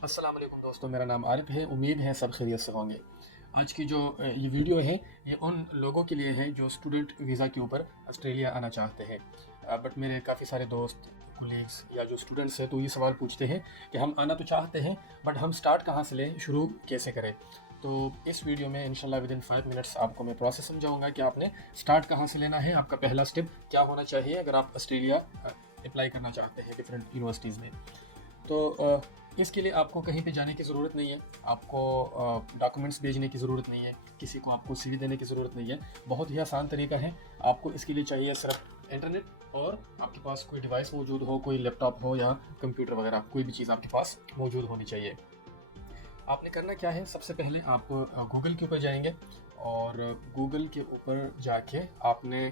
अस्सलाम वालेकुम दोस्तों, मेरा नाम आरिफ है। उम्मीद है सब खैरियत से होंगे। आज की जो ये वीडियो है, ये उन लोगों के लिए है जो स्टूडेंट वीज़ा के ऊपर ऑस्ट्रेलिया आना चाहते हैं। बट मेरे काफ़ी सारे दोस्त, कोलीग्स या जो स्टूडेंट्स हैं तो ये सवाल पूछते हैं कि हम आना तो चाहते हैं, बट हम स्टार्ट कहाँ से लें, शुरू कैसे करें। तो इस वीडियो में इंशाल्लाह विदिन 5 मिनट्स आपको मैं प्रोसेस समझाऊंगा कि आपने स्टार्ट कहाँ से लेना है, आपका पहला स्टेप क्या होना चाहिए अगर आप ऑस्ट्रेलिया अप्लाई करना चाहते हैं डिफरेंट यूनिवर्सिटीज़ में। तो इसके लिए आपको कहीं पे जाने की ज़रूरत नहीं है, आपको डॉक्यूमेंट्स भेजने की ज़रूरत नहीं है, किसी को आपको सीवी देने की ज़रूरत नहीं है। बहुत ही आसान तरीका है। आपको इसके लिए चाहिए सिर्फ इंटरनेट और आपके पास कोई डिवाइस मौजूद हो, कोई लैपटॉप हो या कंप्यूटर वगैरह, कोई भी चीज़ आपके पास मौजूद होनी चाहिए। आपने करना क्या है, सबसे पहले आप गूगल के ऊपर जाएंगे और गूगल के ऊपर जाके आपने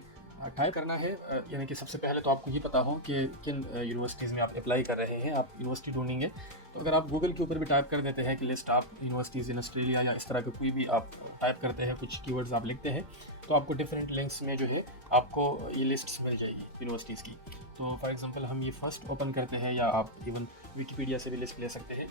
टाइप करना है। यानी कि सबसे पहले तो आपको ये पता हो कि किन यूनिवर्सिटीज़ में आप अप्लाई कर रहे हैं, आप यूनिवर्सिटी ढूंढेंगे। तो अगर आप गूगल के ऊपर भी टाइप कर देते हैं कि list of universities in Australia या इस तरह के कोई भी आप टाइप करते हैं, कुछ कीवर्ड्स आप लिखते हैं, तो आपको डिफरेंट लिंक्स में जो है आपको ये लिस्ट्स मिल जाएगी यूनिवर्सिटीज़ की। तो फॉर एग्जांपल हम ये फर्स्ट ओपन करते हैं, या आप इवन विकीपीडिया से भी लिस्ट ले सकते हैं।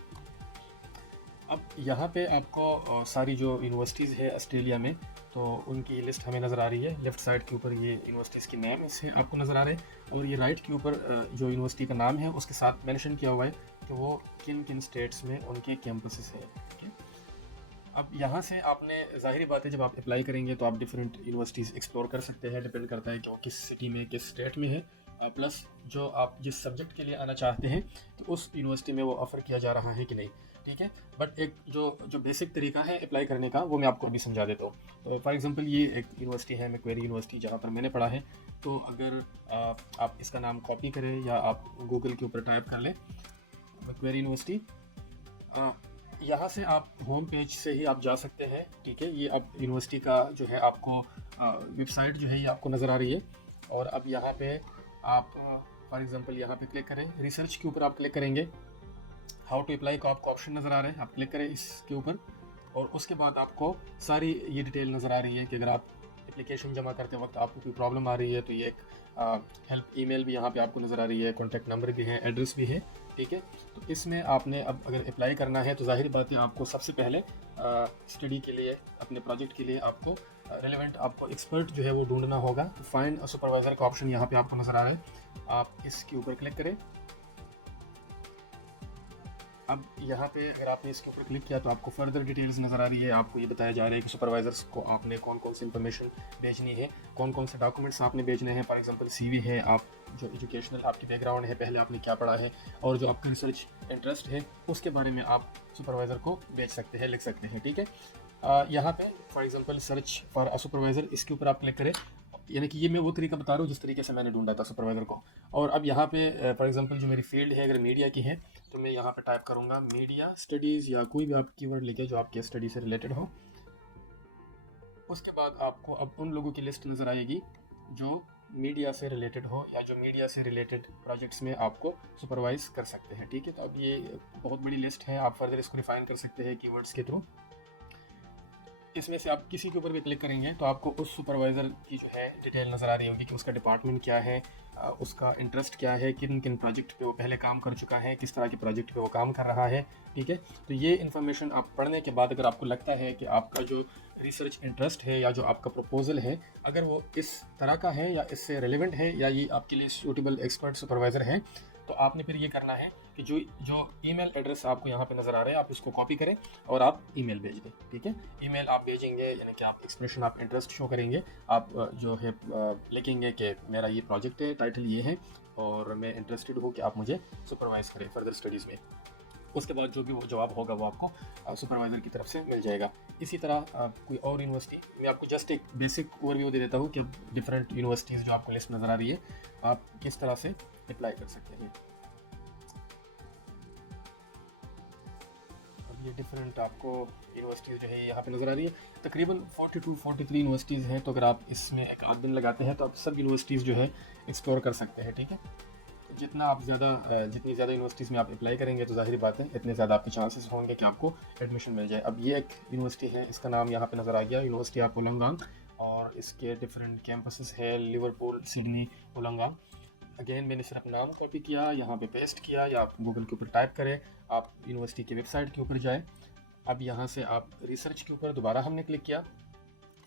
अब यहाँ पे आपको सारी जो यूनिवर्सिटीज़ है ऑस्ट्रेलिया में, तो उनकी लिस्ट हमें नज़र आ रही है। लेफ़्ट साइड के ऊपर ये यूनिवर्सिटीज़ के नाम इससे आपको नज़र आ रहे हैं, और ये राइट के ऊपर जो यूनिवर्सिटी का नाम है उसके साथ मेंशन किया हुआ है कि वो किन किन स्टेट्स में उनके कैंपसेस हैं। ठीक है। अब यहाँ से आपने, ज़ाहिर बात है, जब आप अप्लाई करेंगे तो आप डिफरेंट यूनिवर्सिटीज़ एक्सप्लोर कर सकते हैं। डिपेंड करता है कि वो किस सिटी में, किस स्टेट में है। प्लस जो आप जिस सब्जेक्ट के लिए आना चाहते हैं तो उस यूनिवर्सिटी में वो ऑफ़र किया जा रहा है कि नहीं। ठीक है। बट एक जो जो बेसिक तरीका है अप्लाई करने का, वो मैं आपको अभी समझा देता हूँ। तो फॉर एग्जांपल ये एक यूनिवर्सिटी है, मैक्वेरी यूनिवर्सिटी, जहाँ पर मैंने पढ़ा है। तो अगर आप इसका नाम कॉपी करें या आप गूगल के ऊपर टाइप कर लें मैक्वेरी यूनिवर्सिटी, यहाँ से आप होम पेज से ही आप जा सकते हैं। ठीक है। ये अब यूनिवर्सिटी का जो है आपको वेबसाइट जो है ये आपको नज़र आ रही है। और अब यहाँ पे आप फॉर एग्जांपल यहाँ पे क्लिक करें, रिसर्च के ऊपर आप क्लिक करेंगे। हाउ टू अप्लाई का आपको ऑप्शन नज़र आ रहा है, आप क्लिक करें इसके ऊपर। और उसके बाद आपको सारी ये डिटेल नज़र आ रही है कि अगर आप एप्लीकेशन जमा करते वक्त आपको कोई प्रॉब्लम आ रही है तो ये एक हेल्प ईमेल भी यहाँ पे आपको नज़र आ रही है, कॉन्टैक्ट नंबर भी है, एड्रेस भी है। ठीक है। तो इसमें आपने अब अगर अप्लाई करना है तो ज़ाहिर बात है आपको सबसे पहले स्टडी के लिए, अपने प्रोजेक्ट के लिए आपको रेलेवेंट, आपको एक्सपर्ट जो है वो ढूंढना होगा। तो फाइंड सुपरवाइज़र का ऑप्शन यहाँ पे आपको नज़र आ रहा है, आप इसके ऊपर क्लिक करें। अब यहाँ पे अगर आपने इसके ऊपर क्लिक किया तो आपको फर्दर डिटेल्स नज़र आ रही है। आपको ये बताया जा रहा है कि सुपरवाइजर्स को आपने कौन कौन सी इन्फॉर्मेशन भेजनी है, कौन कौन से डॉक्यूमेंट्स आपने भेजने हैं। फॉर एग्जांपल सीवी है, आप जो एजुकेशनल आपकी बैकग्राउंड है, पहले आपने क्या पढ़ा है, और जो आपका रिसर्च इंटरेस्ट है उसके बारे में आप सुपरवाइज़र को भेज सकते हैं, लिख सकते हैं। ठीक है। यहाँ पे for example search for a supervisor, इसके ऊपर आप क्लिक करें। यानी कि ये मैं वो तरीका बता रहा हूँ जिस तरीके से मैंने ढूंढा था सुपरवाइज़र को। और अब यहाँ पे फॉर एग्जांपल जो मेरी फील्ड है अगर मीडिया की है, तो मैं यहाँ पे टाइप करूँगा मीडिया स्टडीज़, या कोई भी आप कीवर्ड लिखे जो आपके स्टडी से रिलेटेड हो। उसके बाद आपको अब उन लोगों की लिस्ट नज़र आएगी जो मीडिया से रिलेटेड हो, या जो मीडिया से रिलेटेड प्रोजेक्ट्स में आपको सुपरवाइज कर सकते हैं। ठीक है। तो अब ये बहुत बड़ी लिस्ट है, आप फर्दर इसको रिफाइन कर सकते हैं कीवर्ड्स के थ्रू। इसमें से आप किसी के ऊपर भी क्लिक करेंगे तो आपको उस सुपरवाइज़र की जो है डिटेल नज़र आ रही होगी कि उसका डिपार्टमेंट क्या है, उसका इंटरेस्ट क्या है, किन किन प्रोजेक्ट पे वो पहले काम कर चुका है, किस तरह के प्रोजेक्ट पे वो काम कर रहा है। ठीक है। तो ये इन्फॉर्मेशन आप पढ़ने के बाद अगर आपको लगता है कि आपका जो रिसर्च इंटरेस्ट है या जो आपका प्रपोजल है, अगर वो इस तरह का है या इससे रेलिवेंट है या ये आपके लिए सूटेबल एक्सपर्ट सुपरवाइज़र है, तो आपने फिर ये करना है कि जो जो ईमेल एड्रेस आपको यहाँ पे नज़र आ रहा है आप उसको कॉपी करें और आप ईमेल भेज दें। ठीक है। ईमेल आप भेजेंगे, यानी कि आप एक्सप्रेशन, आप इंटरेस्ट शो करेंगे। आप जो है लिखेंगे कि मेरा ये प्रोजेक्ट है, टाइटल ये है, और मैं इंटरेस्टेड हूँ कि आप मुझे सुपरवाइज़ करें फर्दर स्टडीज़ में। उसके बाद जो भी वो जवाब होगा वो आपको सुपरवाइज़र की तरफ से मिल जाएगा। इसी तरह कोई और यूनिवर्सिटी, मैं आपको जस्ट एक बेसिक ओवरव्यू दे देता हूँ कि डिफरेंट यूनिवर्सिटीज़ जो आपको लिस्ट नज़र आ रही है आप किस तरह से अप्लाई कर सकते हैं। अब ये डिफरेंट आपको यूनिवर्सिटीज़ जो है यहाँ पे नज़र आ रही है। तकरीबन 42-43 यूनिवर्सिटीज़ हैं। तो अगर आप इसमें एक आध दिन लगाते हैं तो आप सब यूनिवर्सिटीज़ जो है एक्सप्लोर कर सकते हैं। ठीक है। तो जितना आप जितनी ज़्यादा यूनिवर्सिटीज़ में आप अप्लाई करेंगे तो ज़ाहिर बात है इतने ज़्यादा आपके चांसेस होंगे कि आपको एडमिशन मिल जाए। अब ये एक यूनिवर्सिटी है, इसका नाम यहाँ पे नज़र आ गया, यूनिवर्सिटी ऑफ वोलोंगोंग, और इसके डिफरेंट कैंपसेस है, लिवरपूल, सिडनी, वोलोंगोंग। अगेन मैंने सिर्फ नाम कॉपी किया, यहाँ पे पेस्ट किया, या आप गूगल के ऊपर टाइप करें आप यूनिवर्सिटी की वेबसाइट के ऊपर जाएँ। अब यहाँ से आप रिसर्च के ऊपर दोबारा हमने क्लिक किया,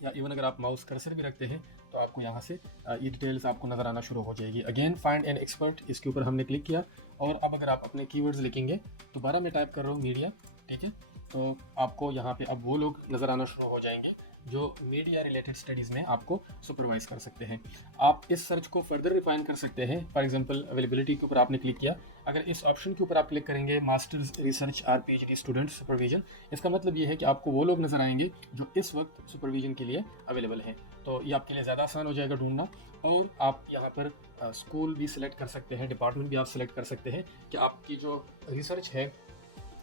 या इवन अगर आप माउस कर्सर भी रखते हैं तो आपको यहाँ से ये डिटेल्स आपको नज़र आना शुरू हो जाएगी। अगेन फाइंड एन एक्सपर्ट, इसके ऊपर हमने क्लिक किया और अब अगर आप अपने कीवर्ड्स लिखेंगे, दोबारा मैं टाइप कर रहा हूँ मीडिया, ठीक है, तो आपको यहाँ पे अब वो लोग नज़र आना शुरू हो जाएंगे जो मीडिया रिलेटेड स्टडीज़ में आपको सुपरवाइज कर सकते हैं। आप इस सर्च को फर्दर रिफाइन कर सकते हैं। फॉर एग्जांपल अवेलेबिलिटी के ऊपर आपने क्लिक किया, अगर इस ऑप्शन के ऊपर आप क्लिक करेंगे masters research or PhD student supervision, इसका मतलब ये है कि आपको वो लोग नज़र आएंगे जो इस वक्त सुपरविजन के लिए अवेलेबल हैं। तो ये आपके लिए ज़्यादा आसान हो जाएगा ढूंढना। और आप यहाँ पर स्कूल भी सिलेक्ट कर सकते हैं, डिपार्टमेंट भी आप सिलेक्ट कर सकते हैं कि आपकी जो रिसर्च है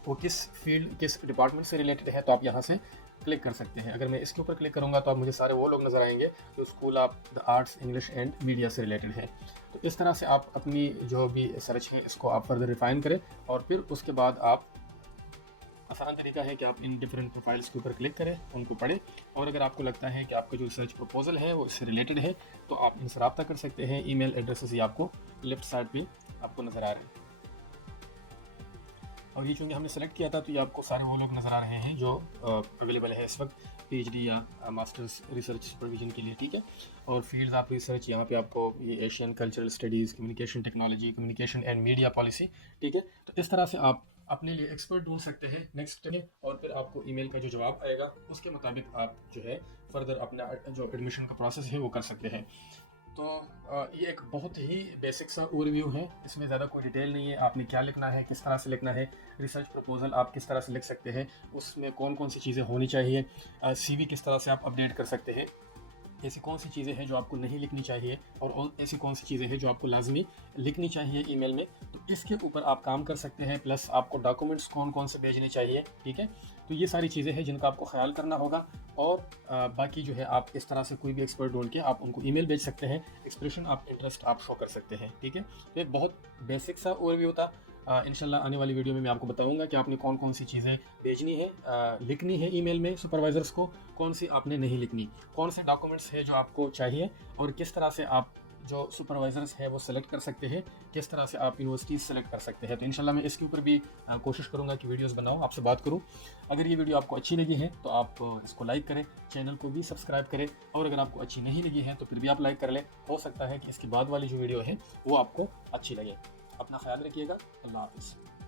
वो किस फील्ड, किस डिपार्टमेंट से रिलेटेड है, तो आप यहाँ से क्लिक कर सकते हैं। अगर मैं इसके ऊपर क्लिक करूँगा तो आप मुझे सारे वो लोग नज़र आएंगे जो school of the arts, English and media से रिलेटेड है। तो इस तरह से आप अपनी जो भी सर्च है इसको आप फर्दर रिफाइन करें और फिर उसके बाद आप, आसान तरीका है कि आप इन डिफरेंट प्रोफाइल्स के ऊपर क्लिक करें, उनको पढ़ें, और अगर आपको लगता है कि आपका जो रिसर्च प्रपोजल है वो इससे रिलेटेड है तो आप इनसे रब्ता कर सकते हैं। ईमेल एड्रेसेस ही आपको लेफ्ट साइड पे आपको नज़र आ रहे हैं। और ये चूँकि हमने सेलेक्ट किया था तो ये आपको सारे वो लोग नज़र आ रहे हैं जो अवेलेबल है इस वक्त पीएचडी या मास्टर्स रिसर्च सुपरविजन के लिए, ठीक है। और फील्ड्स आप रिसर्च यहाँ पे आपको ये Asian cultural studies, communication technology, communication and media policy, ठीक है। तो इस तरह से आप अपने लिए एक्सपर्ट ढूंढ सकते हैं नेक्स्ट में, और फिर आपको ईमेल का जो जवाब आएगा उसके मुताबिक आप जो है फर्दर अपना जो एडमिशन का प्रोसेस है वो कर सकते हैं। तो ये एक बहुत ही बेसिक सा ओवरव्यू है, इसमें ज़्यादा कोई डिटेल नहीं है। आपने क्या लिखना है, किस तरह से लिखना है, रिसर्च प्रपोजल आप किस तरह से लिख सकते हैं, उसमें कौन कौन सी चीज़ें होनी चाहिए, सीवी किस तरह से आप अपडेट कर सकते हैं, ऐसी कौन सी चीज़ें हैं जो आपको नहीं लिखनी चाहिए और ऐसी कौन सी चीज़ें हैं जो आपको लाजमी लिखनी चाहिए ईमेल में, तो इसके ऊपर आप काम कर सकते हैं। प्लस आपको डॉक्यूमेंट्स कौन कौन से भेजने चाहिए, ठीक है। तो ये सारी चीज़ें हैं जिनका आपको ख्याल करना होगा। और बाकी जो है आप इस तरह से कोई भी एक्सपर्ट ढूंढ के आप उनको ईमेल भेज सकते हैं, एक्सप्रेशन आप इंटरेस्ट आप शो कर सकते हैं, ठीक है। तो एक बहुत बेसिक सा ओवरव्यू था। इंशाल्लाह आने वाली वीडियो में मैं आपको बताऊंगा कि आपने कौन कौन सी चीज़ें भेजनी है, लिखनी है ईमेल में सुपरवाइजर्स को, कौन सी आपने नहीं लिखनी, कौन से डॉक्यूमेंट्स है जो आपको चाहिए, और किस तरह से आप जो सुपरवाइजर्स है वो सेलेक्ट कर सकते हैं, किस तरह से आप यूनिवर्सिटीज़ सेलेक्ट कर सकते हैं। तो इंशाल्लाह मैं इसके ऊपर भी कोशिश करूंगा कि वीडियोस बनाऊं, आपसे बात करूं। अगर ये वीडियो आपको अच्छी लगी है तो आप इसको लाइक करें, चैनल को भी सब्सक्राइब करें, और अगर आपको अच्छी नहीं लगी है तो फिर भी आप लाइक कर लें, हो सकता है कि इसके बाद वाली जो वीडियो है वो आपको अच्छी लगे। अपना ख्याल रखिएगा। अल्लाह हाफ़िज़।